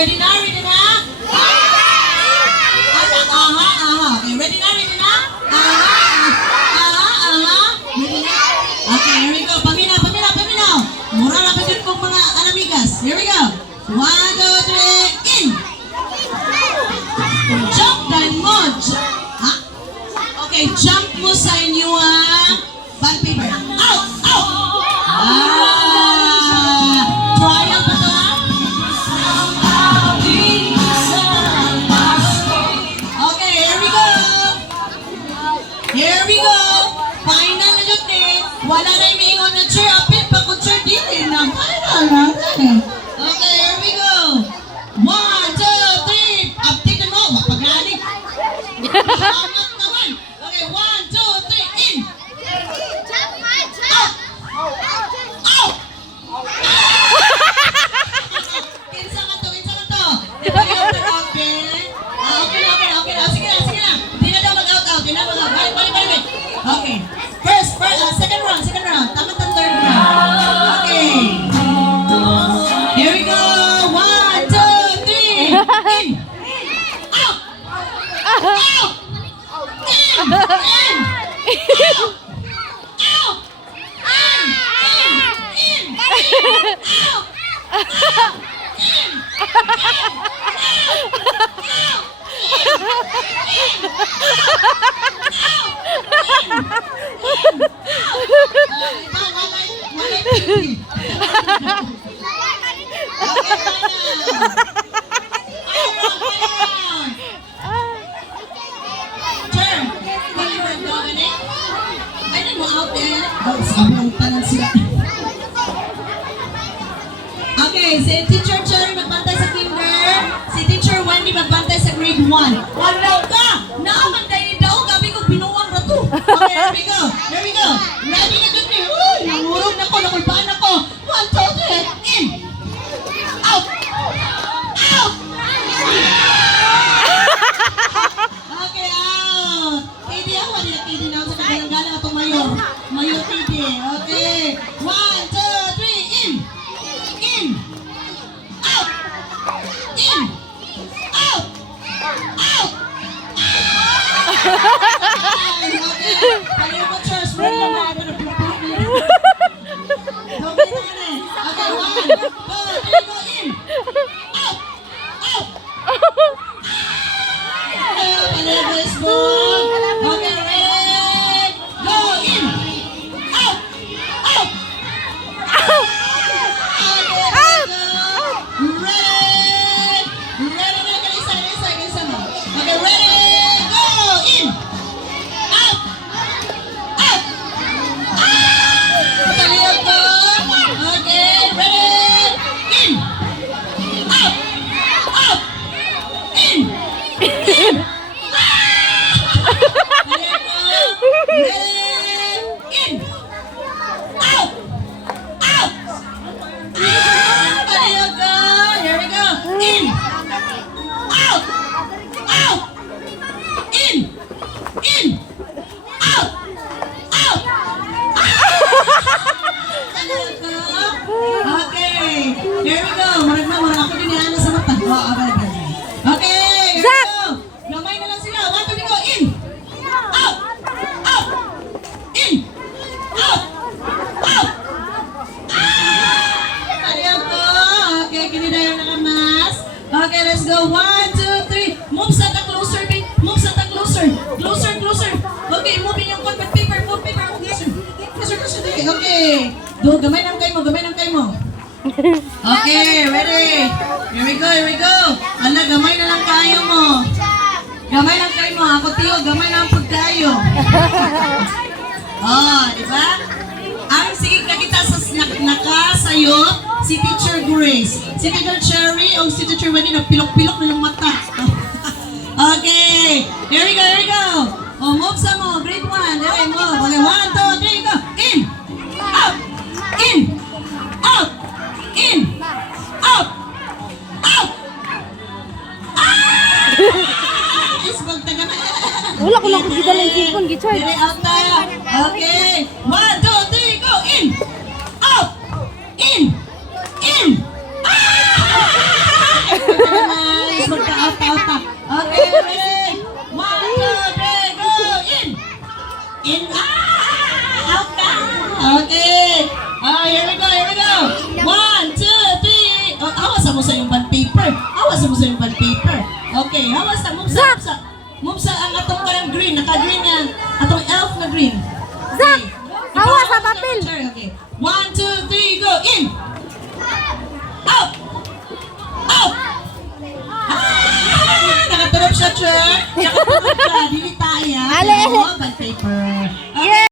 ready na? Ready na? Okay, ready na? Ready na? Ready na? Okay, here we go. Paminaw. Mura na pa dyan kong mga anamigas. Here we go. 1, 2, 3, in! Jump dan mo. Ha? Okay, jump mo sa inyo band paper. Out! Trial pa to Okay, here we go. Final na dyan Wala na yung ingon na chair. Apit pa kung chair dito na. Final natin. Okay, here we go. 1, 2, 3. Update mo. Mapaglalig. Amat naman. Okay, 1, 2, 3. In. Out. Kinsa ka to. Okay na. Sige na. Di na daw mag-out. Balik. Okay. Second round. Tama ang third round. Okay. Here we go. 1, 2, 3. In. Out. In. Out. Okay, si Teacher Cherry magbantay sa kinder, si Teacher Wendy magbantay sa grade 1. Wala ka! Naamanday ni Daog, gabi ko binuwang na to. Okay, here we go. Ready na dun eh. Uy, nangurog na ko, nakulpaan ako. 1, 2, 3, in! Out! Okay, out! KD ako, KD na ako sa kagalang-galang atong Mayor KD. Okay, 1, 2, 3, in! Out! Okay, let's go. 1, 2, 3. Move sa ta closer, babe. Move sa ta closer. Closer. Okay, move in yung contact paper. Closer. Okay. Do, gamay ng kay mo. Okay, ready. Here we go. Ala, gamay na lang kayo mo. Ako, Tiyo, gamay na ang pagkayo. Oh, di ba? Ang sige nakita sa nakasayo si Teacher Grace. Si Teacher Cherry o si Teacher Wendy nagpilok-pilok na ng mata. Okay. Here we go. Oh, move sa mo. Grade 1. Okay, move. Okay, 1, 2, 3, go. In. Out. In. Out. In. Out. Wala ko lang kung gidala yung cellphone, gicharge. Dire out tayo. Okay. 1, 2, 3, go. In. Out. In. sa gusto yung pag paper. Okay, hawa sa move sa move sa. Move sa ang atong karang green, naka-green nga atong elf na green. Zach, Okay. hawa Ikaw, sa ang papel. chair. Okay. 1, 2, 3, go! In! Out! Out! Ah! Nakatulog siya, chair.